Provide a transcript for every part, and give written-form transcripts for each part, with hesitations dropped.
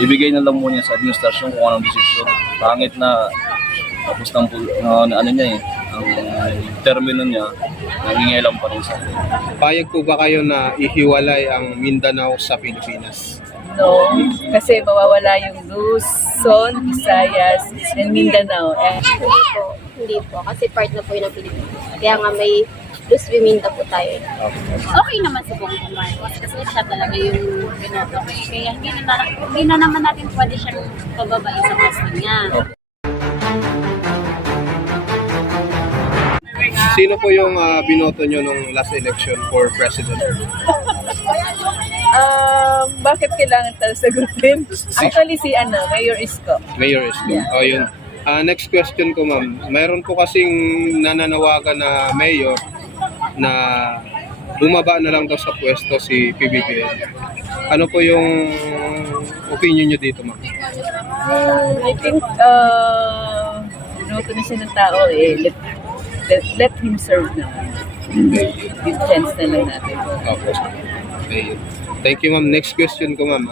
ibigay na lang muna sa administrasyon kung anong desisyon. Pangit na tapos ng ano niya ang termino niya, nangingialam pa rin sa akin. Payag po ba kayo na ihiwalay ang Mindanao sa Pilipinas? No, kasi mawawala yung Luzon, Visayas, and Mindanao. Hindi po. Kasi part na po yun ng Pilipinas. Kaya nga may Luz Biminda po tayo. Okay naman si Bongbong Marcos kasi siya talaga yung binoto ko. Kaya hindi na naman natin pwede siyang pababain sa pwesto niya. Sino po yung binoto nyo nung last election for president? Bakit kailangan tayo sagutin? Actually, si Mayor Isko. Mayor Isko. Yeah. O yun. Next question ko, ma'am. Mayroon po kasing nananawagan na mayor na bumaba na lang daw sa pwesto si PBBM. Ano po yung opinion nyo dito, ma'am? I think, binoto na siya ng tao let him serve na. Give chance na lang natin. Okay. Okay. Thank you, ma'am. Next question ko, ma'am.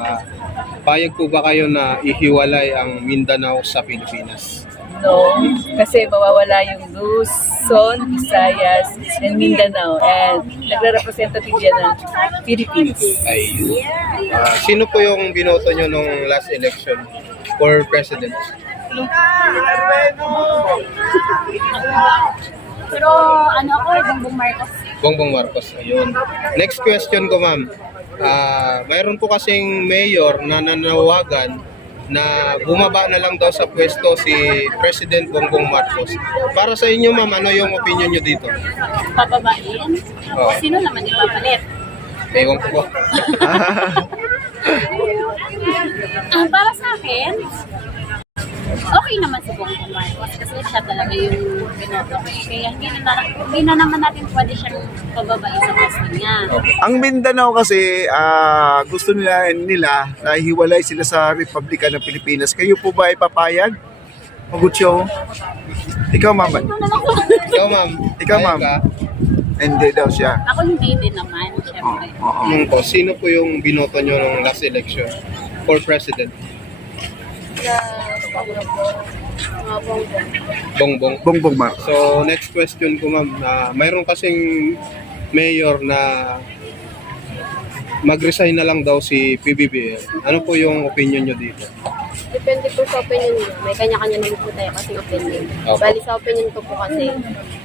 Payag po ba kayo na ihiwalay ang Mindanao sa Pilipinas? No, kasi mawawala yung Luzon, Visayas, and Mindanao. And nagre-representative yan ng Philippines. Ay, sino po yung binoto nyo nung last election for president? Pero ano ako, Bongbong Marcos. Bongbong Marcos. Ayun. Next question ko, ma'am. Mayroon po kasing mayor na nanawagan na bumaba na lang daw sa pwesto si President Bongbong Marcos. Para sa inyo, ma'am, ano yung opinion nyo dito? Pababain? Oo. Sino naman ipapalit? Ewan ko po. Para sa akin, okay naman si Bongbong Marcos kasi siya talaga yung binoto ko. Kaya hindi na naman natin pwede siyang pababain sa pwesto niya. Ang Mindanao kasi gusto nila na hiwalay sila sa Republika ng Pilipinas. Kayo po ba ay papayag? Magutyo? Ikaw, ma'am. Ikaw, ma'am. Ikaw, ma'am. Payag ka? Hindi daw siya. Ako hindi din naman, syempre. Oo. Nung po, sino po yung binoto nyo nung last election for president? Bongbong. Bongbong ma'am. So, next question ko, ma'am. Mayroon kasing mayor na mag-resign na lang daw si PBBM. Ano po yung opinion nyo dito? Depende po sa opinion niyo. May kanya-kanya naman po tayo kasing opinion. Opo. Bali sa opinion ko po kasi,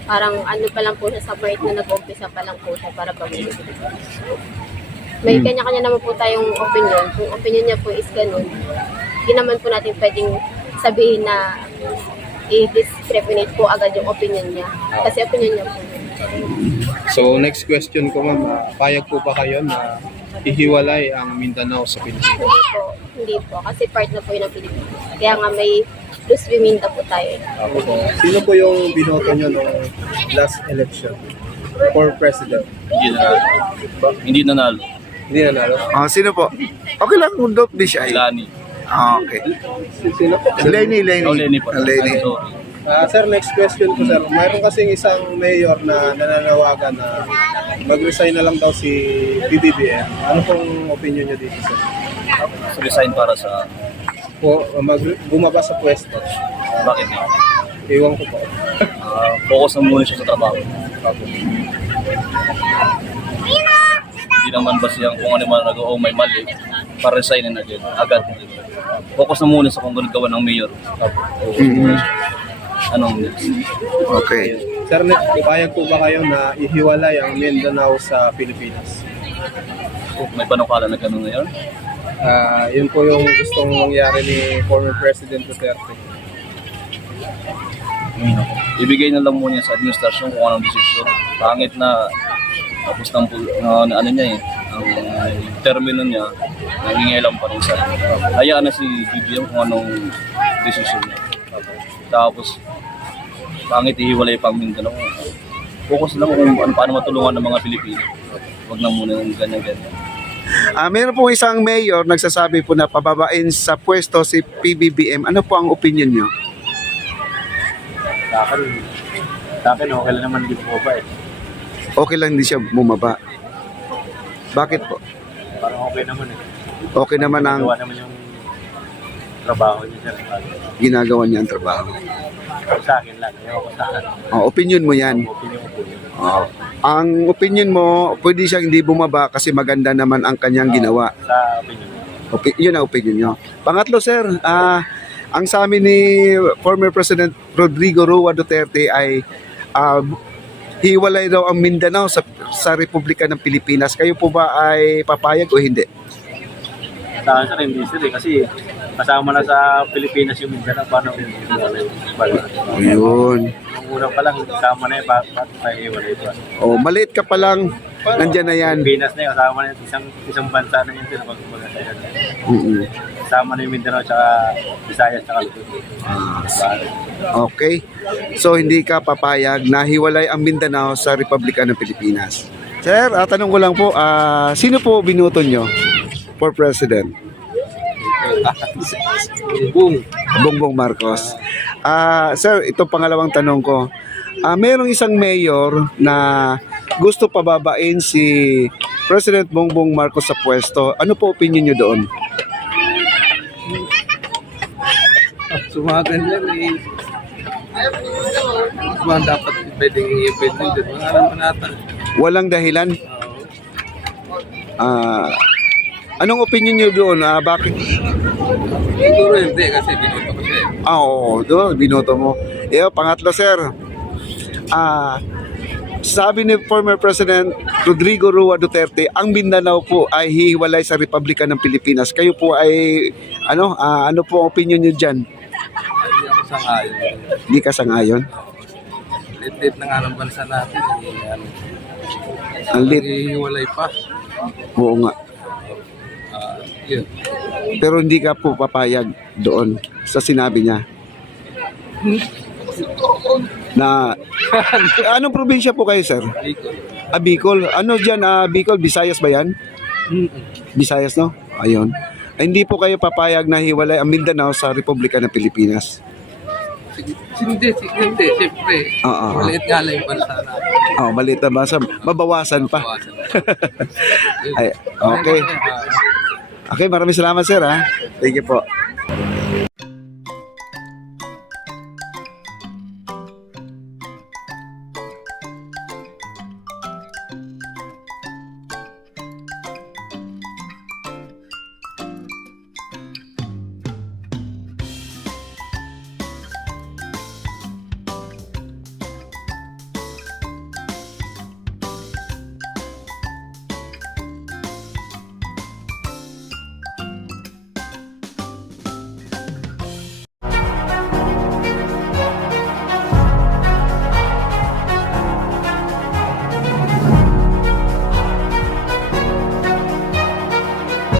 parang ano pa lang po siya sa part na nag-umpisa pa lang po siya para pag-ulit. May kanya-kanya naman po tayong opinion. Kung opinion niya po is ganun, hindi naman po natin pwedeng sabihin na i-discriminate po agad yung opinion niya. Kasi opinion niya po. So, next question ko, ma'am. Payag po ba kayo na ihiwalay ang Mindanao sa Pilipinas? Hindi po. Kasi part na po yun ng Pilipinas. Kaya nga may Luz Biminda po tayo. Sino po yung binoto nyo nung last election for president? Hindi nanalo. Hindi nanalo. Sino po? Okay lang kung dope di siya. Lani. Okay. Sino po? Lenny. Lenny pa. Lenny. Sorry. Sir, next question ko, sir. Mayroon kasing isang mayor na nananawagan na mag-resign na lang daw si PBBM. Ano pong opinion nyo dito, sir? Resign para sa... Bumaba sa pwesto. Bakit nga? Iwan ko po. Focus na muna siya sa trabaho. Hindi naman ba siyang kung ano man nag-o may mali, para resignin agad. Focus na muna sa kung gawa ng mayor. Anong next? Okay. Sir, payag po ba kayo na ihiwalay ang Mindanao sa Pilipinas? May panukala na gano'n ngayon? Yun po yung gustong mangyari ni former President Duterte. Ibigay na lang muna sa administrasyon kung anong desisyon. Pangit na tapos ng ano niya ang termino niya, nangingialam pa rin sa akin. Hayaan na si BBM kung anong desisyon niya. Tapos, pangit ihiwalay pang Mindanao. Focus lang kung paano matulungan ng mga Pilipino. Huwag na muna ng ganyan-ganyan. Meron pong isang mayor nagsasabi po na pababain sa pwesto si PBBM. Ano po ang opinion nyo? Sa akin okay lang naman di bumaba eh. Okay lang hindi siya bumaba. Bakit po? Parang okay naman eh. Okay naman ang... Gawa naman yung trabaho niya sir. Ginagawa niya ang trabaho. Sa akin lang, ayaw ko sa akin. Opinion mo yan. Opinion ko po yun. Ang opinion mo, pwede siyang hindi bumaba kasi maganda naman ang kanyang ginawa. Sa opinion ko. Yun ang opinion nyo. Pangatlo, sir, ang sa amin ni former President Rodrigo Roa Duterte ay hiwalay daw ang Mindanao sa Republika ng Pilipinas. Kayo po ba ay papayag o hindi? Sa akin sir, hindi sir eh. Kasi kasama na sa Pilipinas yung Mindanao. Paano hindi wala? Ayun. Nung una pa lang, kasama na yun. Bakit tayo wala ito? Maliit ka pa lang, nandyan na yan. Pilipinas na yun. Kasama na yun. Isang bansa na yun sir. Kasama na yung Mindanao tsaka Visayas tsaka Luzon. Okay. So, hindi ka papayag na hiwalay ang Mindanao sa Republika ng Pilipinas. Sir, tanong ko lang po, sino po binuto nyo for President? Bongbong Marcos. Sir, ito pangalawang tanong ko. Merong isang mayor na gusto pababain si President Bongbong Marcos sa pwesto. Ano po opinion nyo doon? Sumagan yan eh. Mga dapat pwedeng i-pwedeng din. Mga alam pa natin. Walang dahilan? Anong opinion nyo doon? Bakit? Siguro hindi kasi binoto ko siya eh. Oo, doon, binoto mo. Pangatlo, sir. Sabi ni former President Rodrigo Roa Duterte, ang Mindanao po ay hihiwalay sa Republika ng Pilipinas. Kayo po ay, ano po ang opinion nyo dyan? Hindi ako sangayon. Hindi ka sangayon? Lit-lit na nga ng bansa natin. Ang lit. Hihiwalay pa. Oo nga. Yun. Pero hindi ka po papayag doon sa sinabi niya. Na, anong probinsya po kayo, sir? Bicol. Ano dyan, Bicol? Visayas ba yan? Visayas, no? Ayun. Hindi po kayo papayag na hiwalay ang Mindanao sa Republika ng Pilipinas. Hindi, siyempre. Maliit nga lang yung bansa natin. Maliit na bansa. Mabawasan pa. Ay, okay. Okay, maraming salamat, sir. Thank you po.